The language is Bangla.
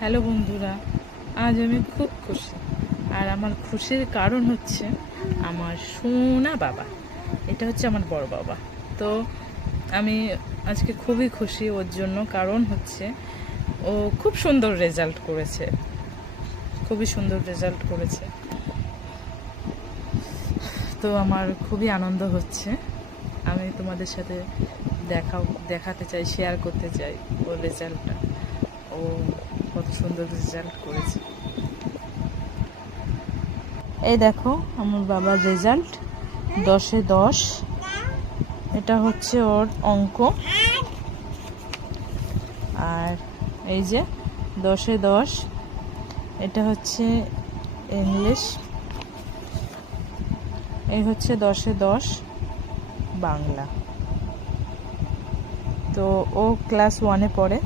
হ্যালো বন্ধুরা, আজ আমি খুব খুশি। আর আমার খুশির কারণ হচ্ছে আমার সোনা বাবা। এটা হচ্ছে আমার বড় বাবা। তো আমি আজকে খুবই খুশি ওর জন্য, কারণ হচ্ছে ও খুব সুন্দর রেজাল্ট করেছে, খুবই সুন্দর রেজাল্ট করেছে। তো আমার খুবই আনন্দ হচ্ছে। আমি তোমাদের সাথে দেখাতে চাই, শেয়ার করতে চাই ওর রেজাল্টটা। ও কত সুন্দর রেজাল্ট করেছে। এই দেখো আমার বাবার রেজাল্ট 10-এ 10। এটা হচ্ছে ওর অঙ্ক। আর এই যে 10-এ 10, এটা হচ্ছে ইংলিশ। এই হচ্ছে 10-এ 10 বাংলা। তো ও ক্লাস 1-এ পড়ে।